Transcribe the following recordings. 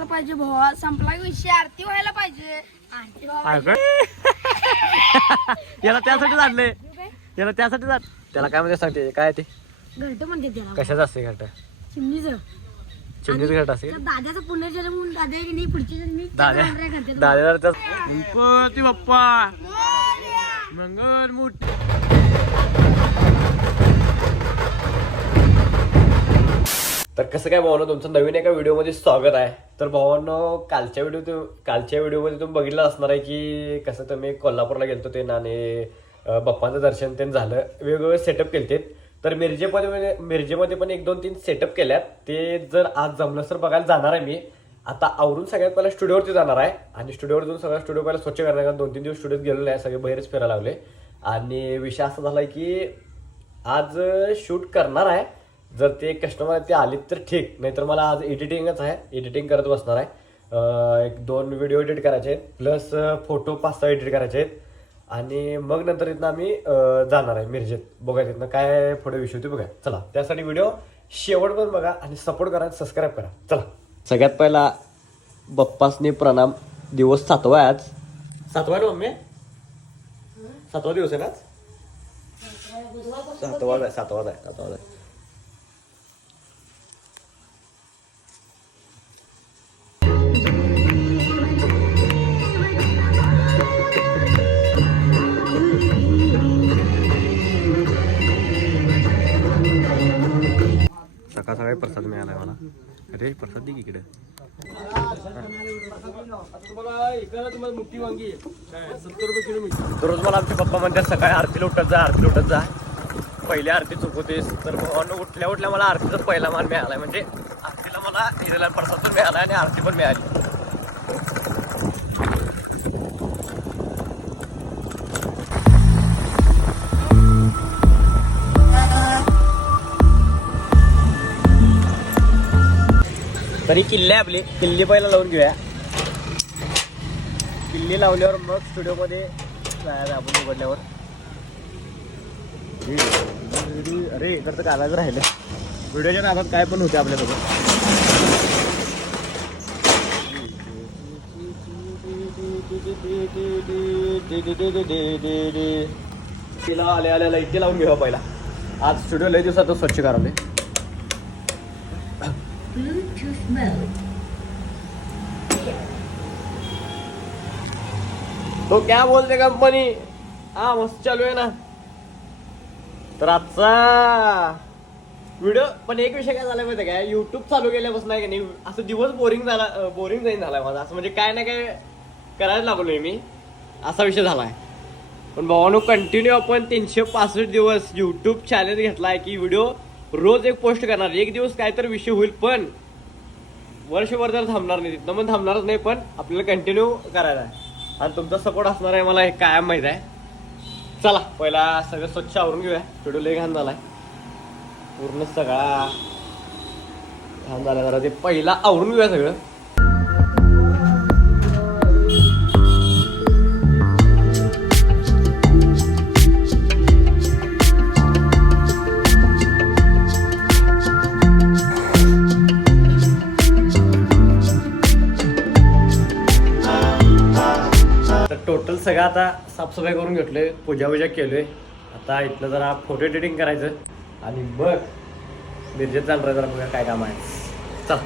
व्हायला पाहिजे भावा संपला की विषय. आरती व्हायला पाहिजे. आरती व्हायला अगं. याला त्यासाठी आणले याला त्यासाठी आण- त्याला काय म्हणजे सांगते? काय ते? घरट म्हणते त्याला. कशाचं असते घरट? चिमणीचं. चिमणीच घरट असेल तर दादाचा पुनर्जन्म म्हणून दादा आहे की नाही पुढची जन्मी दाद्या दाद्या गणपती बाप्पा. मंगल मूर्ती. तर कसं काय भावना तुमचं नवीन एका व्हिडिओमध्ये स्वागत आहे. तर भावांनो कालच्या व्हिडिओ कालच्या व्हिडिओमध्ये तुम्ही बघितलं असणार आहे की कसं तुम्ही कोल्हापूरला गेलतो ते नाणे बाप्पांचं दर्शन ते झालं. वेगवेगळे सेटअप केले तर मिरजेमध्ये मिरजेमध्ये पण एक दोन तीन सेटअप केल्यात. ते जर आज जमलं तर बघायला जाणार आहे मी. आता आवरून सगळ्यात पहिला स्टुडिओवरती जाणार आहे. आणि स्टुडिओवर जाऊन सगळं स्टुडिओ पहिला स्वच्छ करणार कारण दोन तीन दिवस स्टुडिओत गेलो आहे सगळे बाहेरच फिरायला लावले आणि विषय असा झाला की आज शूट करणार आहे. जर ते कस्टमर ते आले तर ठीक. नाहीतर मला आज एडिटिंगच आहे. एडिटिंग करत बसणार आहे. एक दोन व्हिडिओ एडिट करायचे आहेत. प्लस फोटो पाच सहा एडिट करायचे आहेत. आणि मग नंतर इथनं आम्ही जाणार आहे मिरजेत. बघा तिथनं काय पुढे विषय होते बघा चला त्यासाठी व्हिडिओ शेवटपर्यंत बघा आणि सपोर्ट करा सबस्क्राईब करा. चला. सगळ्यात पहिला बप्पासनी प्रणाम दिवस सातवा आहे आज. सातवा आहे ना मम्मी? सातवा दिवस आहे ना आज? सातवा आहे सातवा आहे सातवा आहे. दररोज मला आमचे पप्पा म्हणतात सकाळी आरतीला उठत जा आरती उठत जा. पहिल्या आरती चुकवतेस तर भावानं उठल्या उठल्या मला आरतीचा पहिला मान मिळाला. म्हणजे आरतीला मला हिरेला प्रसाद पण मिळाला आणि आरती पण मिळाली. तरी किल्ले आपले किल्ली पहिला लावून घेऊया. किल्ली लावल्यावर मग स्टुडिओमध्ये आपण उघडल्यावर. अरे इकडचं कालाच राहिलं व्हिडिओच्या नादात काय पण होते आपल्यासोबत. तिला आल्या आल्या इथे लावून घेऊ पहिला. आज स्टुडिओ लय दिवसात स्वच्छ करावले तो क्या बोलते कंपनी हा मस्त चालू आहे ना. तर आजचा व्हिडिओ पण एक विषय काय झाला माहिती काय? युट्यूब चालू केल्यापासून आहे का नाही असं दिवस बोरिंग झाला बोरिंग जाईन झालाय माझा. असं म्हणजे काय ना काय करायला लागलोय मी असा विषय झालाय. पण भावानो कंटिन्यू आपण तीनशे पासष्ट दिवस युट्यूब चॅनल घेतलाय की व्हिडिओ रोज एक पोस्ट करणार. एक दिवस काय तर विषय होईल पण वर्षभर तर थांबणार नाही. तिथनं पण थांबणारच नाही पण आपल्याला कंटिन्यू करायला आहे. आणि तुमचा सपोर्ट असणार आहे मला हे कायम माहीत आहे. चला पहिला सगळं स्वच्छ आवरून घेऊया. व्हिडिओ लय घाण झालाय. पूर्ण सगळा घाण झाला जरा. ते पहिला आवरून घेऊया सगळं. सगळं आता साफसफाई करून घेतलोय पूजा वूजा केलोय. आता इथलं जरा फोटो एडिटिंग करायचं. आणि बघ मिरजेत जाणार जरा बघा काय काम आहे. चल.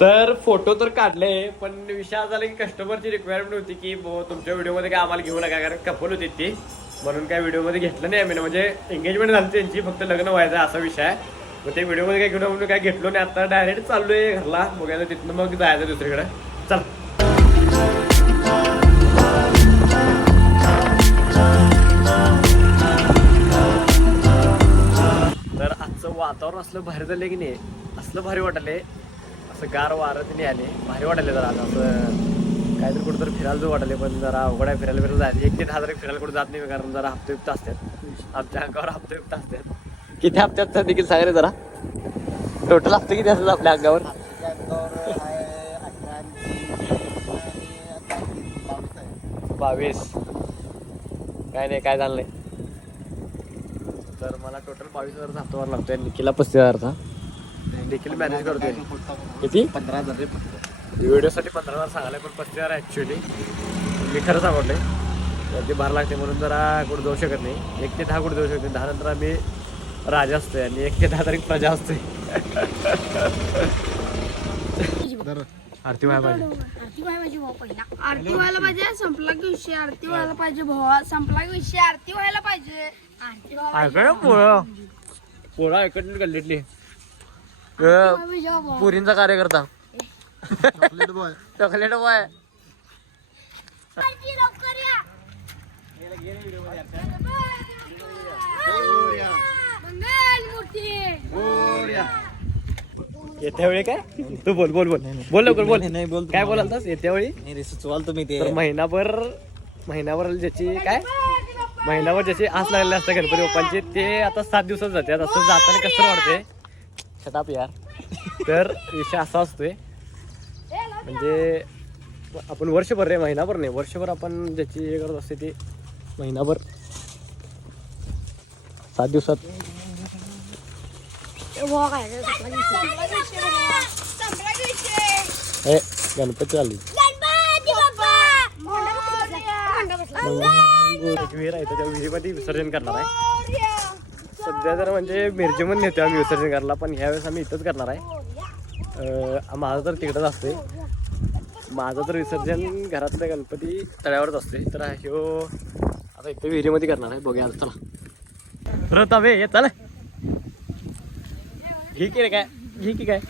तर फोटो तर काढले पण विषय झाला की कस्टमरची रिक्वायरमेंट होती की तुमच्या व्हिडिओमध्ये काय आम्हाला घेऊ नका कारण कपल होती ती. म्हणून काय व्हिडिओमध्ये घेतलं नाही आम्ही. म्हणजे एंगेजमेंट झाली त्यांची फक्त लग्न व्हायचं असा विषय आहे. मग ते व्हिडिओमध्ये काय घेऊन म्हणून काय घेतलो नाही आता डायरेक्ट चाललोय घरला. बघायला तिथनं मग जायचं दुसरीकडे. चल. वातावरण असलं भारी झालं की नाही? असलं भारी वाटले असं गार वारं तिने आले भारी वाटले जरा आता असं काहीतरी कुठं तर फिरायला जो वाटले पण जरा अवघड आहे फिरायला फिरायला जायचं. एक ते दहा तारीख फिरायला कुठं जात नाही कारण जरा हप्तेयुक्त असतात. आमच्या अंगावर हप्तेयुक्त असतात. किती हप्त्यात असतात देखील सांग जरा? टोटल हप्ते किती असतात आपल्या अंगावर? बावीस. काय नाही काय झालं नाही. तर मला टोटल बावीस हजारचा हप्ता भरावा लागतोय. निकीला पस्तीस हजारचा देखील मॅनेज करतोय. किती? पंधरा हजार व्हिडिओसाठी पंधरा हजार सांगायला पण पस्तीस हजार ॲक्च्युली मी खरंच आवडले तर ते बारा लागते म्हणून जरा कुठं जाऊ शकत नाही. एक ते दहा कुठं जाऊ शकत नाही. दहा नंतर आम्ही राजा असतोय आणि एक ते दहा तारीख प्रजा असते आरती व्हायला पाहिजे आरती व्हायला पाहिजे भाऊ पहिला. आरती व्हायला पाहिजे संपला की विषय. आरती व्हायला पाहिजे भावा संपला की विषय. आरती व्हायला पाहिजे आरती व्हायला पोळा. पोळा गल्लीतली. पुरींचा कार्यकर्ता. Chocolate boy. Chocolate boy. आरती लवकर या. मंगल मूर्ती येत्या वेळी काय? तू बोल बोल बोल. बोल लवकर बोल. नाही बोल काय बोलाल येत्या वेळी? नाही रे सुचवाल तुम्ही ते. तर महिनाभर महिनाभर ज्याची काय? महिनाभर ज्याची आस लागलेली असते गणपती बाप्पांची ते आता सात दिवसात जातात. असं जाताना कसं वाटते शटाप यार. तर विषय असा असतोय. म्हणजे आपण वर्षभर रे महिनाभर नाही. वर्षभर आपण ज्याची हे करत असते ते महिनाभर. सात दिवसात. गणपती आली. एक विहीर आहे त्या विहिरीमध्ये विसर्जन करणार आहे. सध्या तर म्हणजे मिरजेमध्ये नेतो आम्ही विसर्जन करायला पण ह्यावेळेस आम्ही इथंच करणार आहे. माझं तर तिकडंच असते माझं तर विसर्जन घरातल्या गणपती तळ्यावरच असते तर ह्यो आता इथं विहिरीमध्ये करणार आहे. बघूया चला. परत हवे ये चला. घी की रे काय? घी की काय?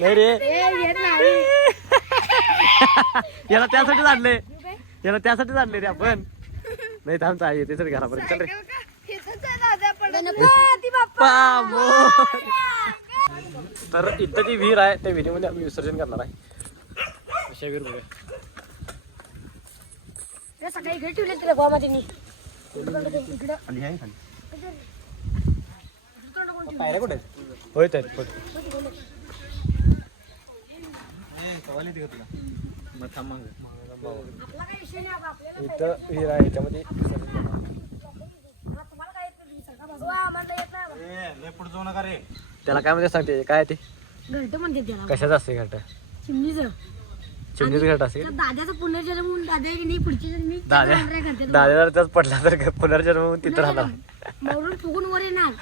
नाही रे. याला त्यासाठी आणले याला त्यासाठी आणले रे आपण. नाही थांब चाल येते तर घरापर्यंत. चल रे. तर इथं ती विहीर आहे त्या विहिरीमध्ये आम्ही विसर्जन करणार आहे. अशा विहीर बघा सकाळी इकडे ठेवले तिला गोवामध्ये पायऱ्या कुठे होय तर इथं त्याला काय म्हणते सांगते? काय ते? घरटं म्हणते त्याला. कशाचं असते घरट? चिमणीचं. चिमणीच घरट असेल दादाचा पुनर्जन्म होऊन दादा की नाही पुढच्या जन्मी जर त्याच पडला तर पुनर्जन्म होऊन तिथं राहणार. मरून फुगून वर येणार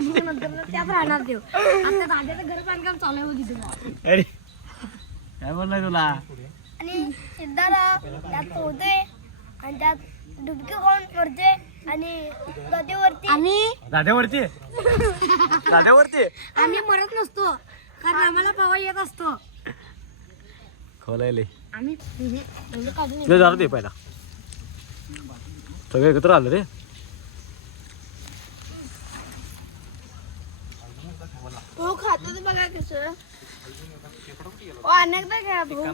मग नंतर ना त्यात राहणार देव. आता दादाचं घर बांधकाम चालू आहे बघ तिथं अरे काय बोललाय तुला? आणि सिद्धाला त्यात पोहते आणि त्यात डुबकी खाऊन मरते आणि गदेवरती दाद्यावरती दाद्यावरती आम्ही मरत नसतो. कारण आम्हाला पवा येत असतो. खोलायले. आम्ही काढून जरा दे पहिला. सगळे एकत्र आलं रे हो खातो बघा कसं अनेकदा घ्या भाऊ.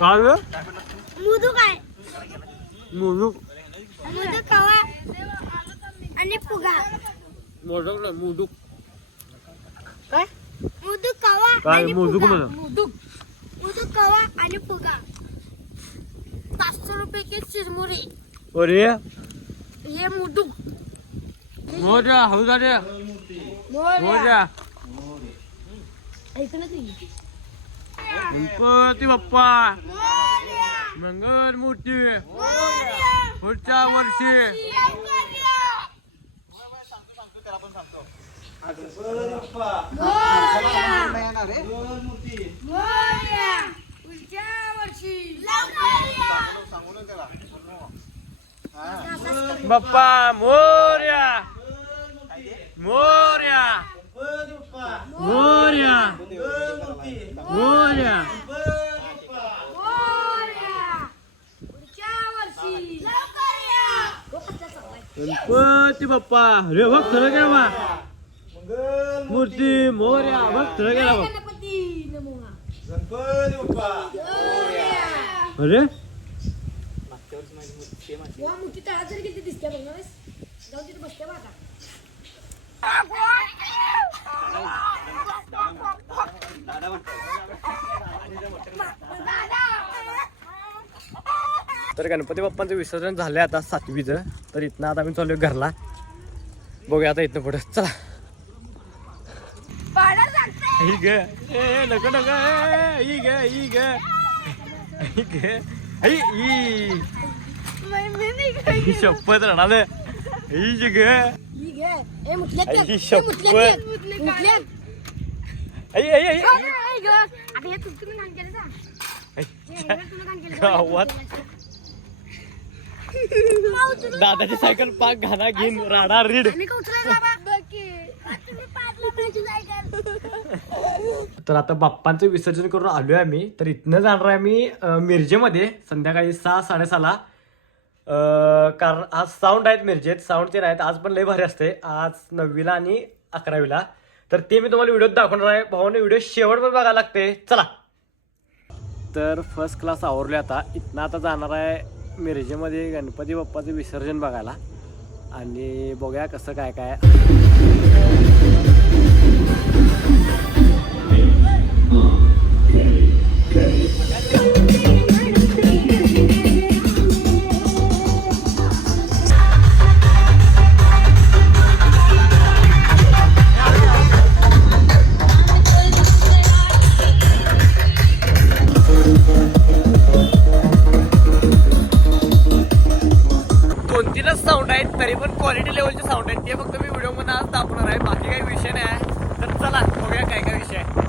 काय रे? मुदू काय मोदक मुदू कवा आणि फुगा. मोदक नाही, मोदक काय? मुदू कवा काय आणि मोदक फुगा. म्हणा? मुदूक मुदू कवा आणि फुगा. पाचशे रुपये की चिरमुरी. अरे हे मुदूक मोजा हौदा रे नाही गणपती बाप्पा. मंगल मूर्ती. पुढच्या वर्षी. बाप्पा मोर्या मोर्या मोर्या मोर्या गणपती बाप्पा रे बघ खरं गेला बा मूर्ती मोर्या बघ खरं गेला बघ अरे किती दिसते बघ जाऊ तिथे बसते बघा तर गणपती बाप्पांचं विसर्जन झालं आता सातवीचं. तर इथनं आता आम्ही चाललोय घरला. बघूया आता इथनं पुढे. चला. ही ग. ए नको नको. ए, ही ग ही ग. ही ग. आई ही. मी नाही शपथ राहणार ही जी ग. आई शपथ आई। आई आई गावात दादाची सायकल पाक घाना घेऊन राडा रीड मी का उचलायला बाबा तुम्ही पाडलं माझी सायकल तर आता बाप्पांचं विसर्जन करून आलोय आम्ही. तर इथनं जाणार आहे आम्ही अं, मिरजेमध्ये संध्याकाळी सहा साडेसहाला. अं, कारण आज साऊंड आहेत मिरजेत साऊंडचे नाहीत. आज पण लय भारी असते. आज नववीला आणि अकरावीला. तर ते मी तुम्हाला व्हिडिओ दाखवणार आहे. भावाने व्हिडिओ शेवटवर बघायला लागते. चला. तर फर्स्ट क्लास आवरले आता. इथनं आता जाणार आहे मिरजेमध्ये गणपती बाप्पाचं विसर्जन बघायला. आणि बघूया कसं काय काय. पण क्वालिटी लेवलचे साऊंड आहेत. ते फक्त मी व्हिडिओमध्ये आज दाखवणार आहे. बाकी काही विषय नाही आहे. तर चला बघूया काय काय विषय आहे.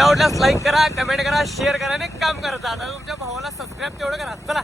व्हिडिओ आवडल्यास लाईक करा कमेंट करा शेअर करा आणि काम करा आता तुमच्या भावाला सबस्क्राईब तेवढं करा. चला.